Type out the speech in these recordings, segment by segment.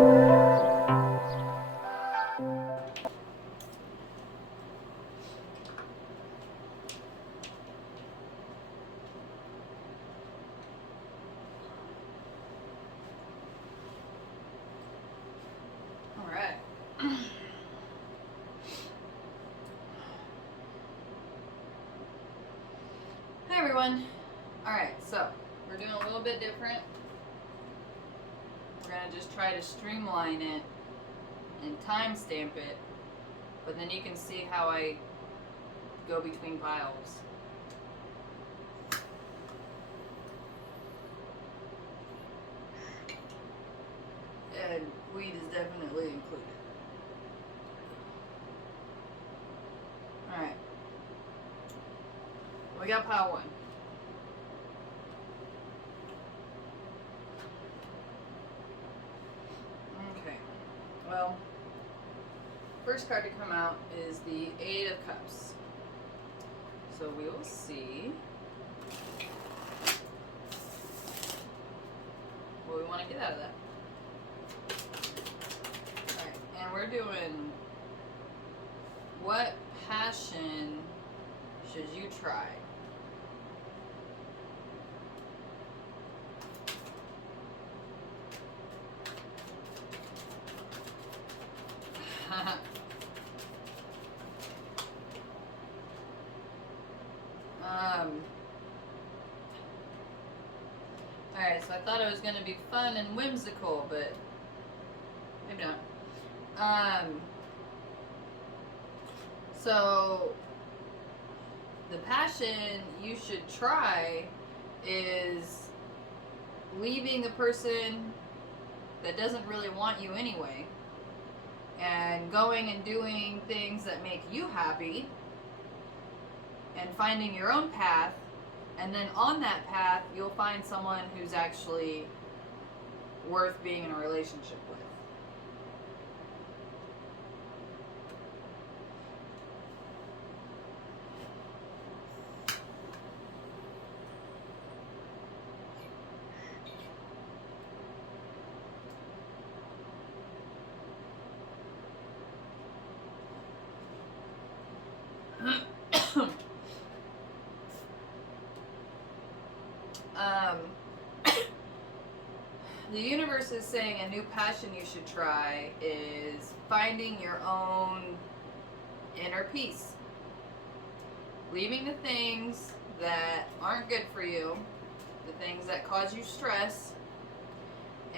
Hi everyone. Alright, so we're doing a little bit different. We're going to just try to streamline it and timestamp it, but then you can see how I go between files. And weed is definitely included. Alright. We got pile 1. Okay. Well, first card to come out is the 8 of Cups. So we will see what we want to get out of that. Alright, and we're doing, what passion should you try? Alright, so I thought it was going to be fun and whimsical, but maybe not. So the passion you should try is leaving the person that doesn't really want you anyway and going and doing things that make you happy and finding your own path, and then on that path you'll find someone who's actually worth being in a relationship with. The universe is saying a new passion you should try is finding your own inner peace. Leaving the things that aren't good for you, the things that cause you stress,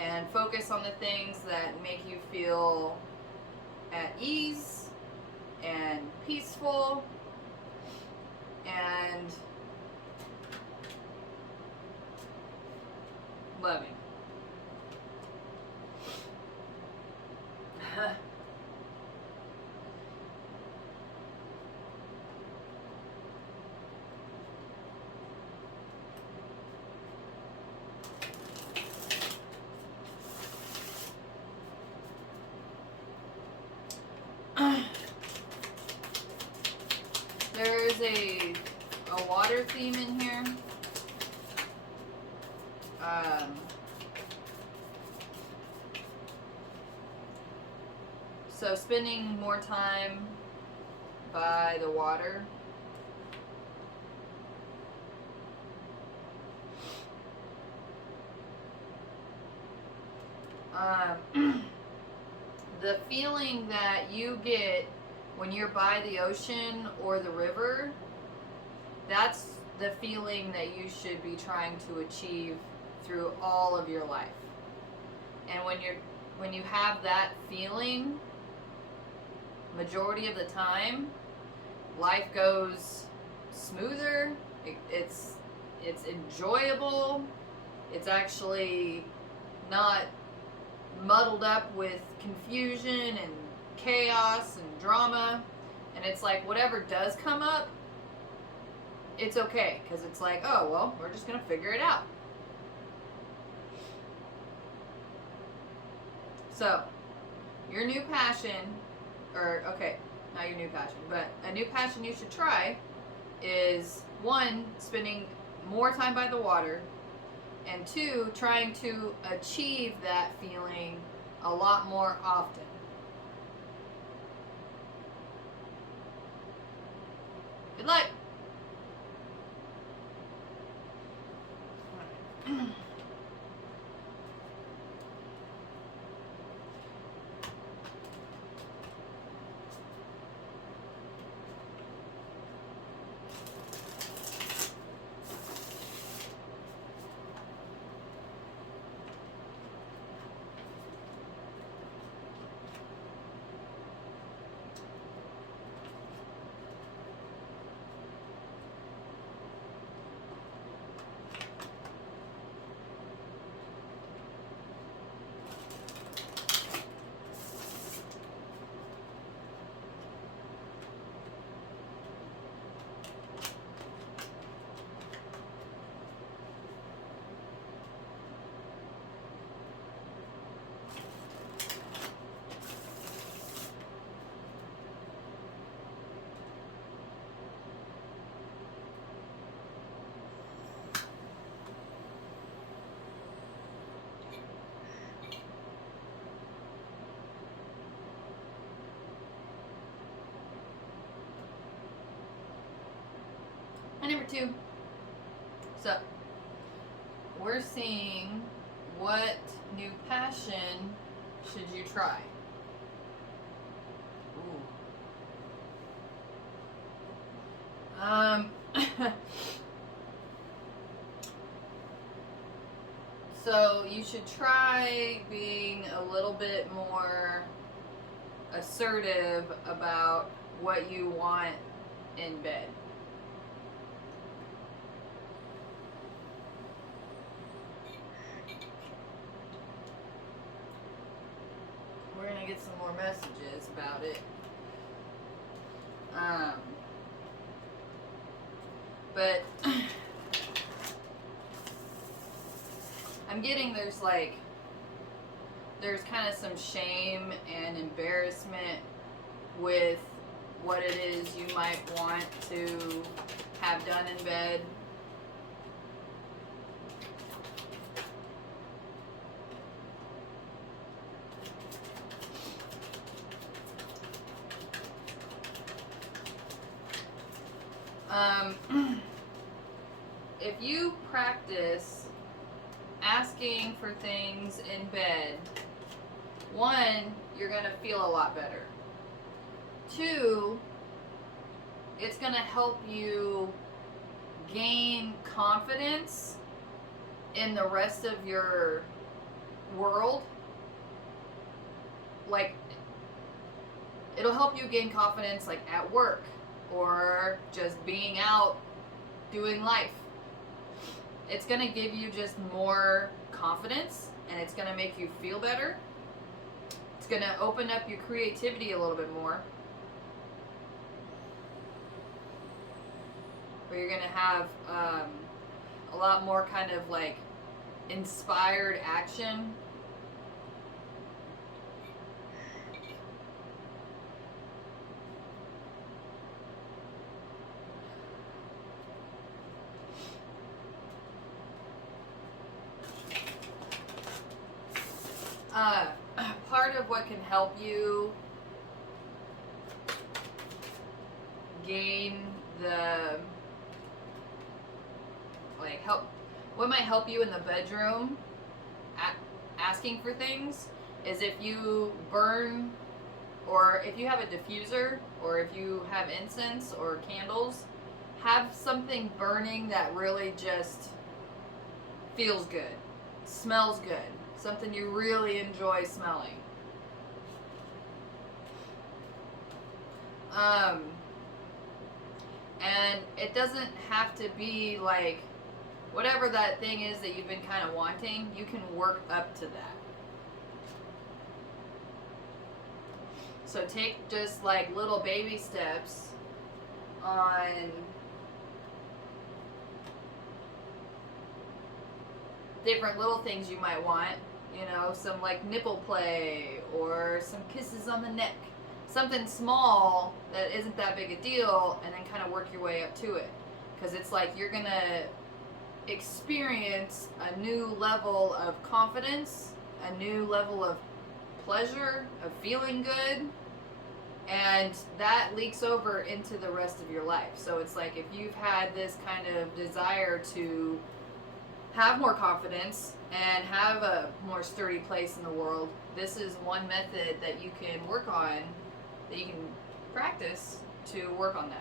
and focus on the things that make you feel at ease and peaceful and loving. There's a water theme in here. So spending more time by the water. The feeling that you get when you're by the ocean or the river, that's the feeling that you should be trying to achieve through all of your life. And when you have that feeling, majority of the time, life goes smoother. It's enjoyable. It's actually not muddled up with confusion and chaos and drama. And it's like whatever does come up, it's okay, because it's like, oh well, we're just gonna figure it out. So your new passion, or okay, not your new passion, but a new passion you should try is 1, spending more time by the water, and 2, trying to achieve that feeling a lot more often. Good luck. And number 2. So, we're seeing what new passion should you try? Ooh. So you should try being a little bit more assertive about what you want in bed. We're gonna get some more messages about it. But I'm getting there's kind of some shame and embarrassment with what it is you might want to have done in bed. If you practice asking for things in bed, 1, you're going to feel a lot better. 2, it's going to help you gain confidence in the rest of your world. Like, it'll help you gain confidence like at work or just being out doing life. It's going to give you just more confidence, and it's going to make you feel better. It's going to open up your creativity a little bit more. Where you're going to have a lot more kind of like inspired action. Part of what can help you gain the what might help you in the bedroom asking for things is if you burn, or if you have a diffuser, or if you have incense or candles, have something burning that really just feels good, smells good, something you really enjoy smelling. And it doesn't have to be like whatever that thing is that you've been kind of wanting, you can work up to that. So take just like little baby steps on different little things you might want. You know, some like nipple play or some kisses on the neck. Something small that isn't that big a deal, and then kind of work your way up to it. Because it's like you're going to experience a new level of confidence, a new level of pleasure, of feeling good, and that leaks over into the rest of your life. So it's like if you've had this kind of desire to have more confidence and have a more sturdy place in the world, this is one method that you can work on, that you can practice to work on that.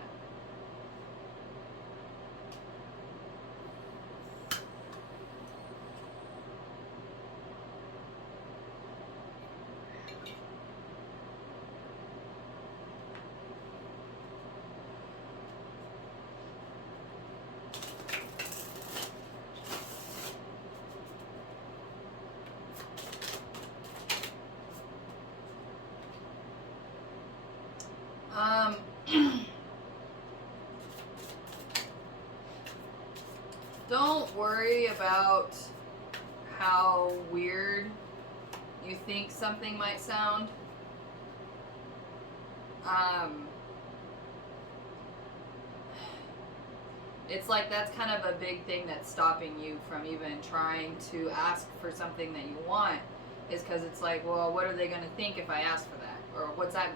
Don't worry about how weird you think something might sound. It's like that's kind of a big thing that's stopping you from even trying to ask for something that you want, is because it's like, well, what are they going to think if I ask for that? Or what's that,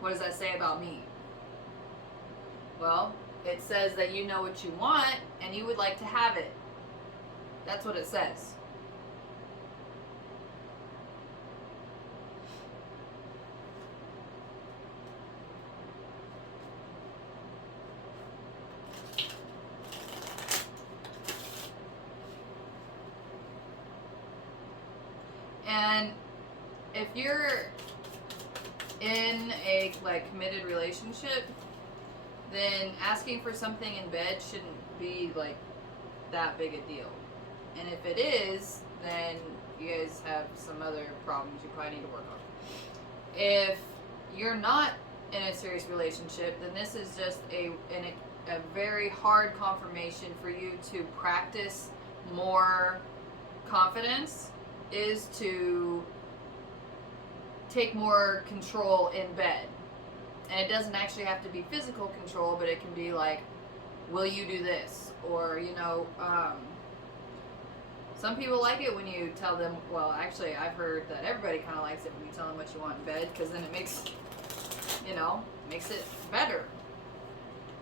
what does that say about me? Well, it says that you know what you want and you would like to have it. That's what it says. And if you're in a committed relationship, then asking for something in bed shouldn't be that big a deal. And if it is, then you guys have some other problems you probably need to work on. If you're not in a serious relationship, then this is just a very hard confirmation for you to practice more confidence, is to take more control in bed. And it doesn't actually have to be physical control, but it can be like, will you do this? Or, some people like it when you tell them, well, actually, I've heard that everybody kind of likes it when you tell them what you want in bed, because then it makes it better.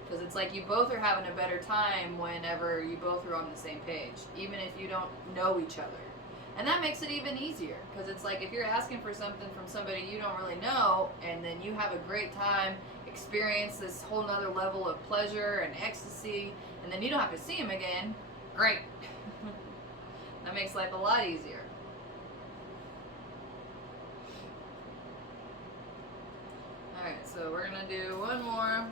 Because it's like you both are having a better time whenever you both are on the same page, even if you don't know each other. And that makes it even easier, because it's like if you're asking for something from somebody you don't really know, and then you have a great time, experience this whole nother level of pleasure and ecstasy, and then you don't have to see him again, great. That makes life a lot easier. Alright, so we're going to do one more.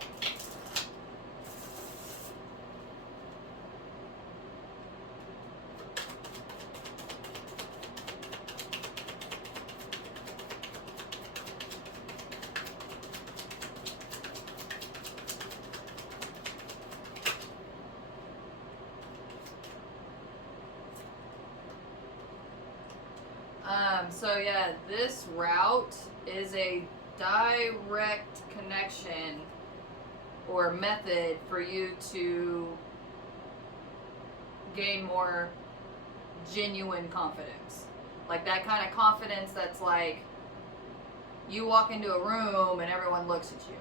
So yeah, this route is a direct connection or method for you to gain more genuine confidence. Like that kind of confidence that's like you walk into a room and everyone looks at you.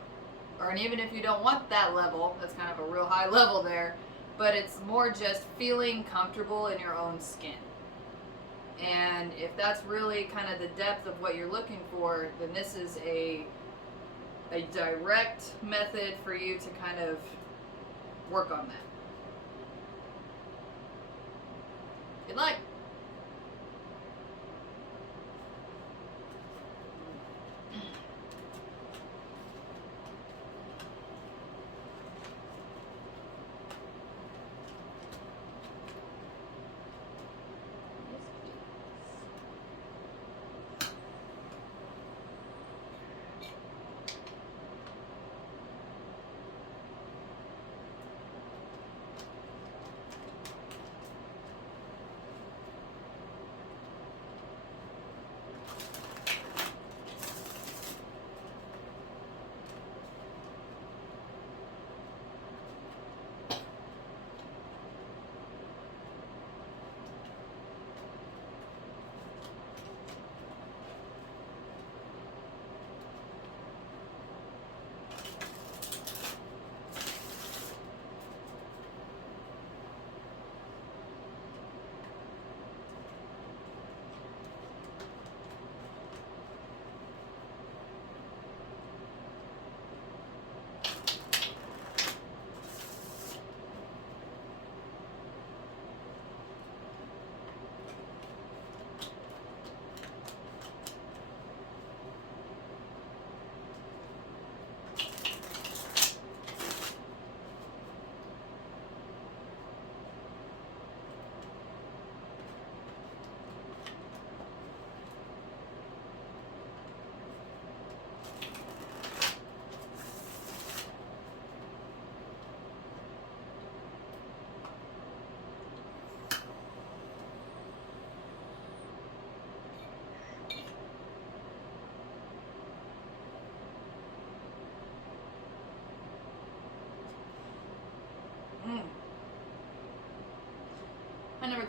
Or, and even if you don't want that level, that's kind of a real high level there, but it's more just feeling comfortable in your own skin. And if that's really kind of the depth of what you're looking for, then this is a direct method for you to kind of work on that. Good luck.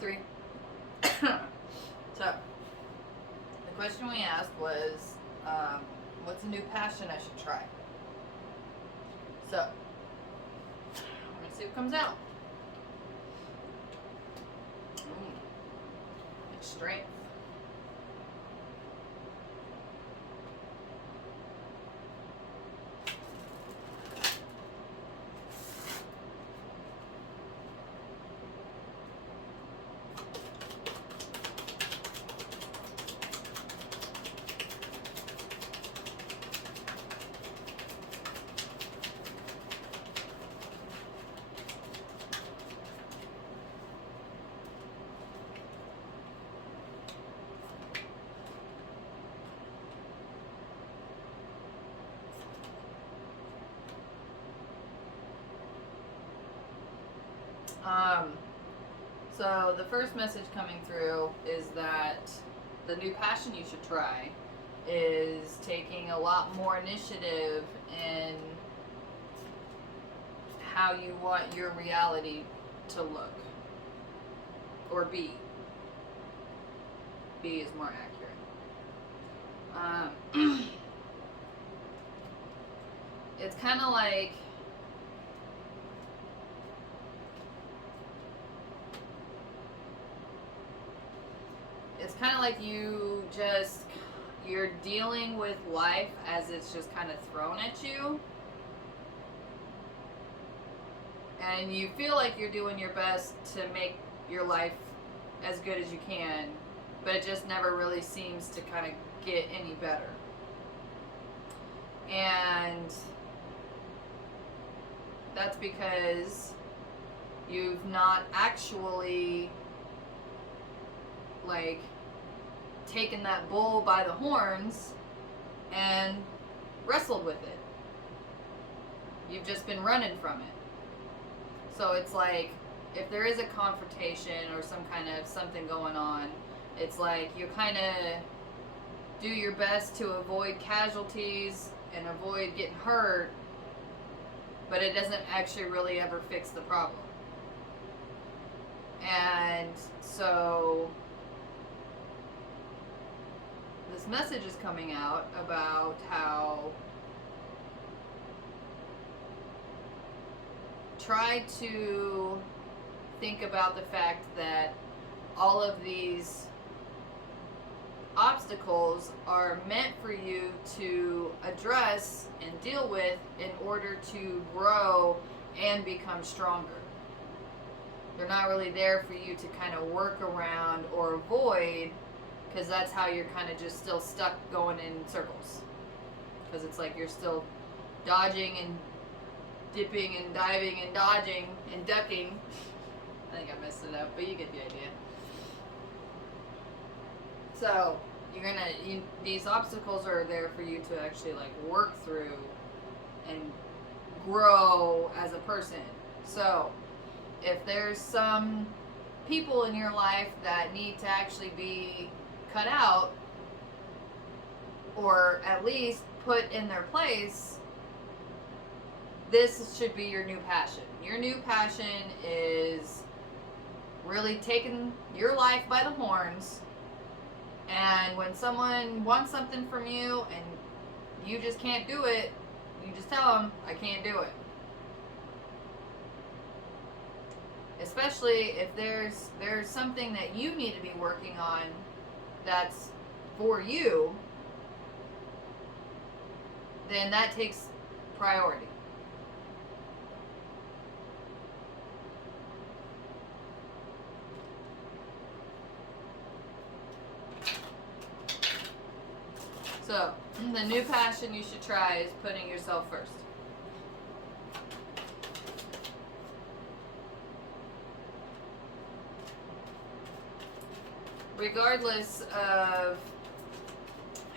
3. So, the question we asked was, what's a new passion I should try? So, let's see what comes out. It's strength. So the first message coming through is that the new passion you should try is taking a lot more initiative in how you want your reality to look or be. Be is more accurate. It's kind of like you're dealing with life as it's just kind of thrown at you, and you feel like you're doing your best to make your life as good as you can, but it just never really seems to kind of get any better. And that's because you've not actually taken that bull by the horns and wrestled with it. You've just been running from it. So it's like, if there is a confrontation or some kind of something going on, it's like you kind of do your best to avoid casualties and avoid getting hurt, but it doesn't actually really ever fix the problem. And so this message is coming out about how try to think about the fact that all of these obstacles are meant for you to address and deal with in order to grow and become stronger. They're not really there for you to kind of work around or avoid, because that's how you're kind of just still stuck going in circles. Because it's like you're still dodging and dipping and diving and dodging and ducking. I think I messed it up, but you get the idea. So these obstacles are there for you to actually work through and grow as a person. So if there's some people in your life that need to actually be cut out or at least put in their place, this should be your new passion. Your new passion is really taking your life by the horns, and when someone wants something from you and you just can't do it, you just tell them, I can't do it. Especially if there's something that you need to be working on that's for you, then that takes priority. So, the new passion you should try is putting yourself first. Regardless of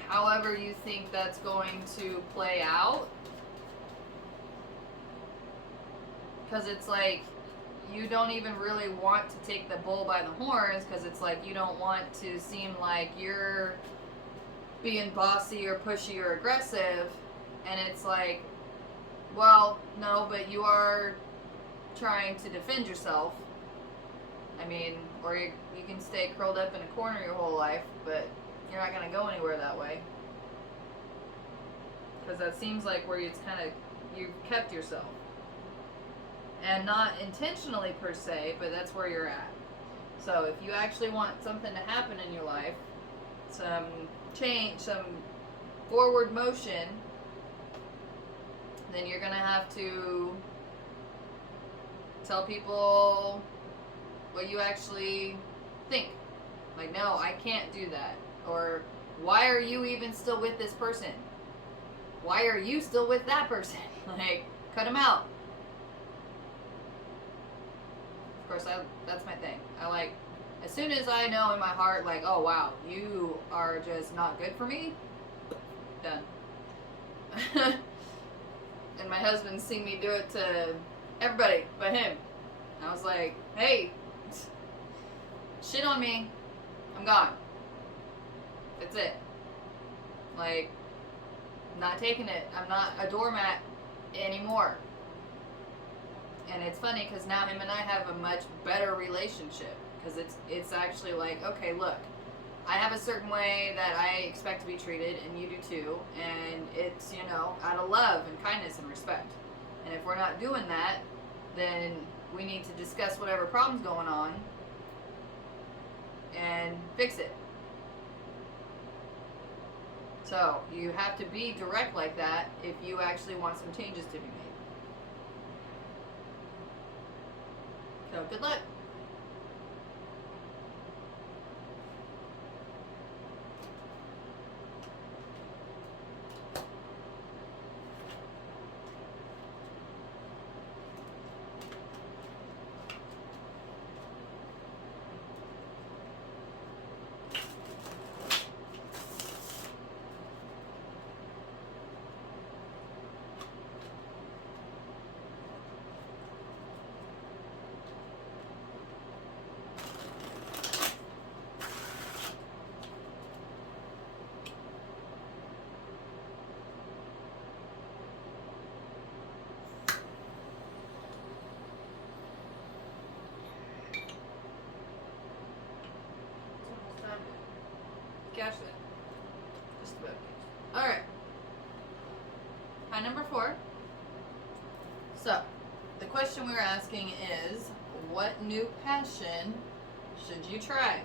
however you think that's going to play out, because it's like you don't even really want to take the bull by the horns, because it's like you don't want to seem like you're being bossy or pushy or aggressive, and it's like, well, no, but you are trying to defend yourself. I mean, Or you can stay curled up in a corner your whole life, but you're not going to go anywhere that way. Because that seems like where it's kind of, you've kept yourself. And not intentionally per se, but that's where you're at. So if you actually want something to happen in your life, some change, some forward motion, then you're going to have to tell people what you actually think. Like, no, I can't do that. Or, why are you even still with this person? Why are you still with that person? Like, cut them out. Of course, that's my thing. I like, as soon as I know in my heart, like, oh wow, you are just not good for me, done. And my husband's seen me do it to everybody but him. I was like, hey, shit on me, I'm gone. That's it. Like, not taking it. I'm not a doormat anymore. And it's funny because now him and I have a much better relationship, because it's actually like, okay, look, I have a certain way that I expect to be treated, and you do too, and it's, you know, out of love and kindness and respect. And if we're not doing that, then we need to discuss whatever problem's going on and fix it. So you have to be direct like that if you actually want some changes to be made. So good luck. Cash that. Just about. Alright. Hi, number 4. So, the question we were asking is, what new passion should you try?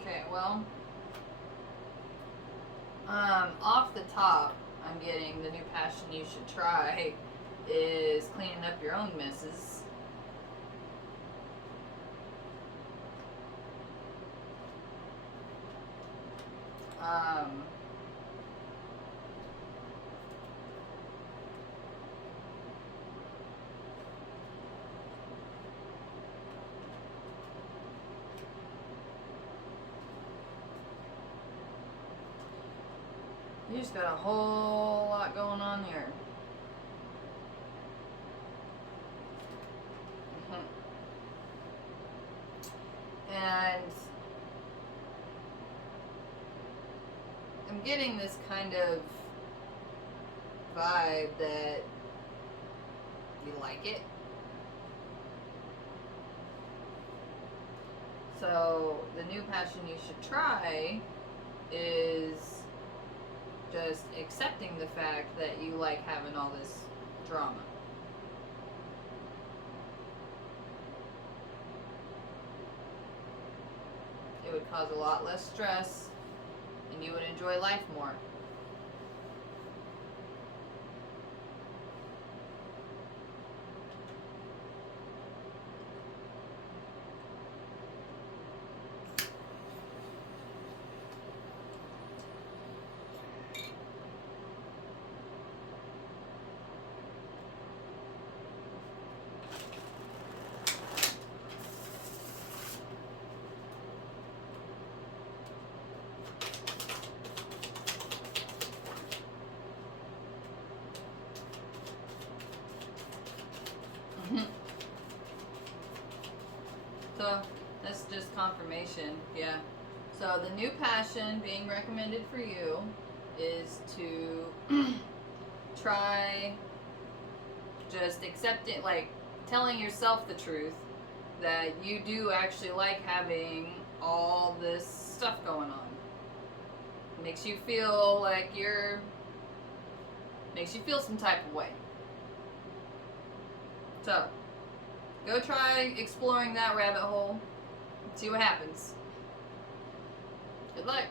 Okay, well, off the top, I'm getting the new passion you should try is cleaning up your own messes. You just got a whole lot going on here. And I'm getting this kind of vibe that you like it. So the new passion you should try is just accepting the fact that you like having all this drama. It would cause a lot less stress, and you would enjoy life more. So that's just confirmation. Yeah. So the new passion being recommended for you is to try just accepting, like telling yourself the truth that you do actually like having all this stuff going on. It makes you feel like makes you feel some type of way. So, go try exploring that rabbit hole and see what happens. Good luck.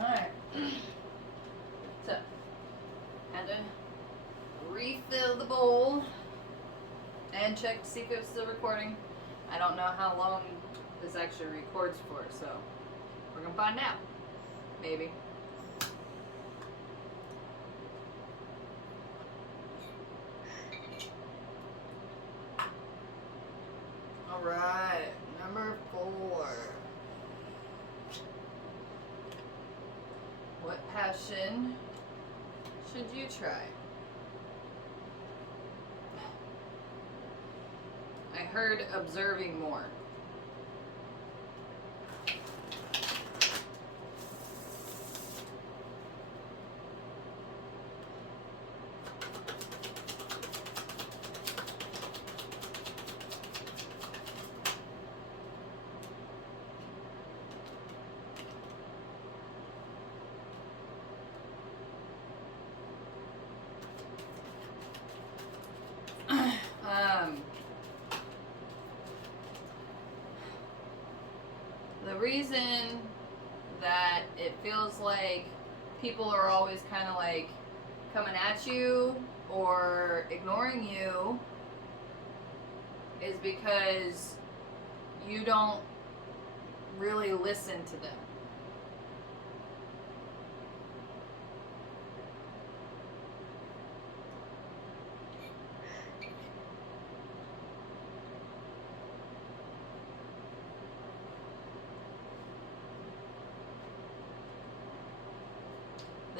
Alright. So, had to refill the bowl and check to see if it was still recording. I don't know how long this actually records for, so we're gonna find out. Maybe. Alright, number 4. What passion should you try? I heard observing more. The reason that it feels like people are always kind of like coming at you or ignoring you is because you don't really listen to them.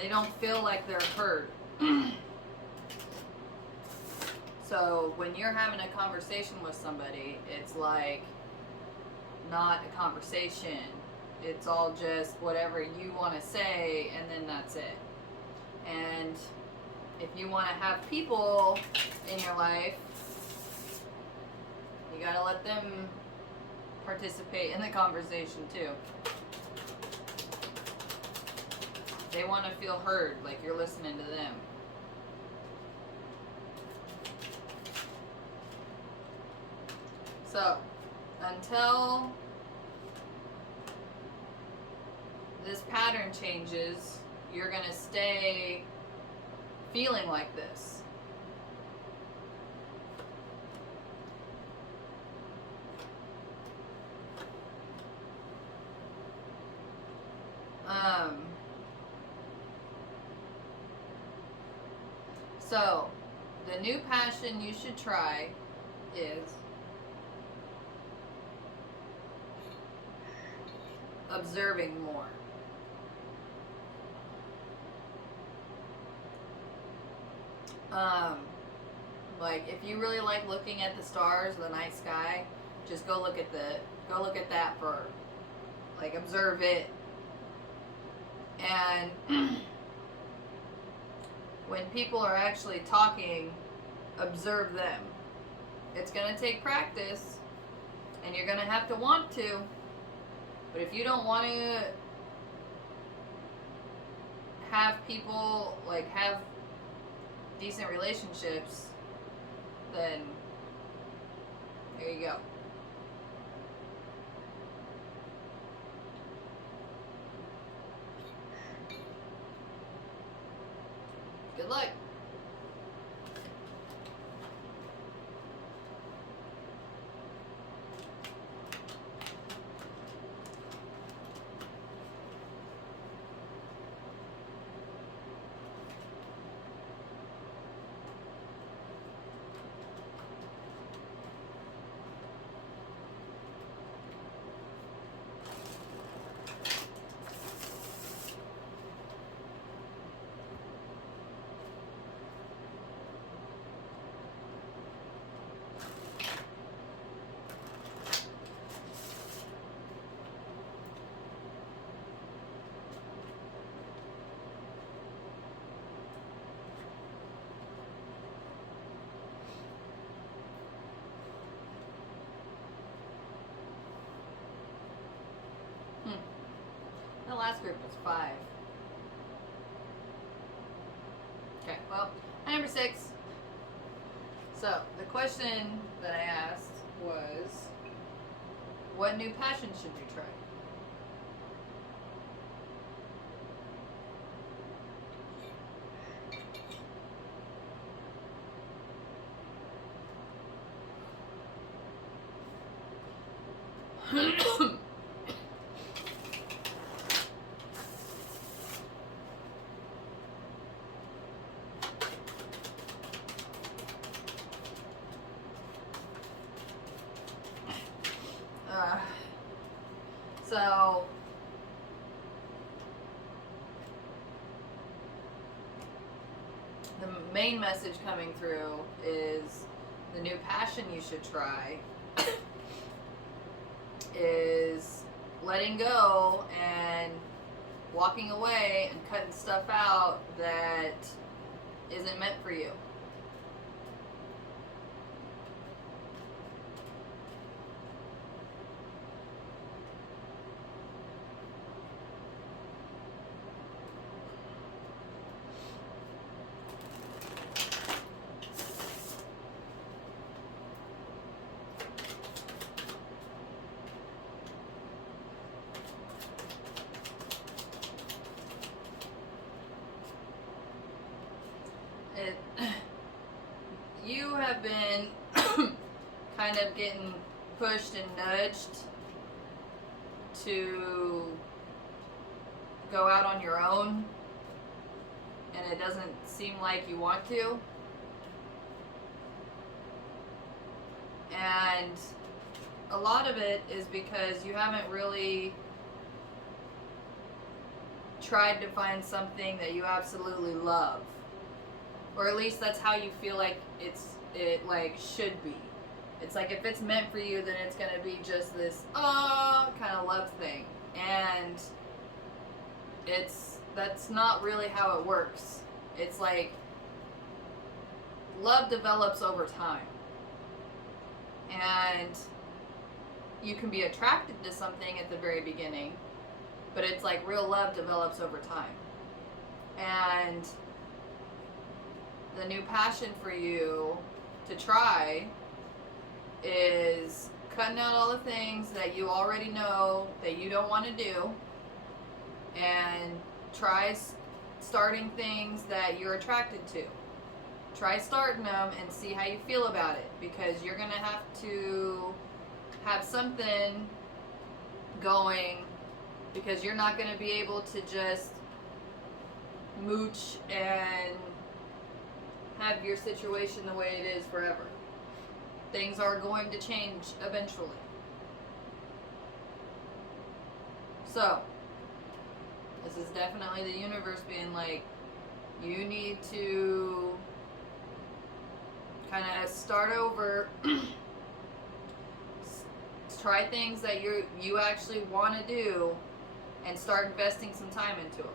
They don't feel like they're heard. So when you're having a conversation with somebody, it's like not a conversation. It's all just whatever you want to say, and then that's it. And if you want to have people in your life, you gotta let them participate in the conversation too. They want to feel heard, like you're listening to them. So, until this pattern changes, you're going to stay feeling like this. So, the new passion you should try is observing more. Like if you really like looking at the stars, the night sky, just go look at that for, like, observe it. And when people are actually talking, observe them. It's going to take practice, and you're going to have to want to. But if you don't want to have people, like, have decent relationships, then there you go. Good luck. The last group was 5. Okay, well, number 6. So, the question that I asked was, what new passion should you try? So, the main message coming through is the new passion you should try is letting go and walking away and cutting stuff out that isn't meant for you. You have been kind of getting pushed and nudged to go out on your own, and it doesn't seem like you want to. And a lot of it is because you haven't really tried to find something that you absolutely love. Or at least that's how you feel like it like should be. It's like if it's meant for you, then it's gonna be just this kind of love thing, and that's not really how it works. It's like love develops over time, and you can be attracted to something at the very beginning, but it's like real love develops over time. And the new passion for you to try is cutting out all the things that you already know that you don't want to do, and try starting things that you're attracted to. Try starting them and see how you feel about it, because you're going to have to have something going, because you're not going to be able to just mooch and have your situation the way it is forever. Things are going to change eventually. So, this is definitely the universe being like, you need to kind of start over. Try things that you actually want to do, and start investing some time into them.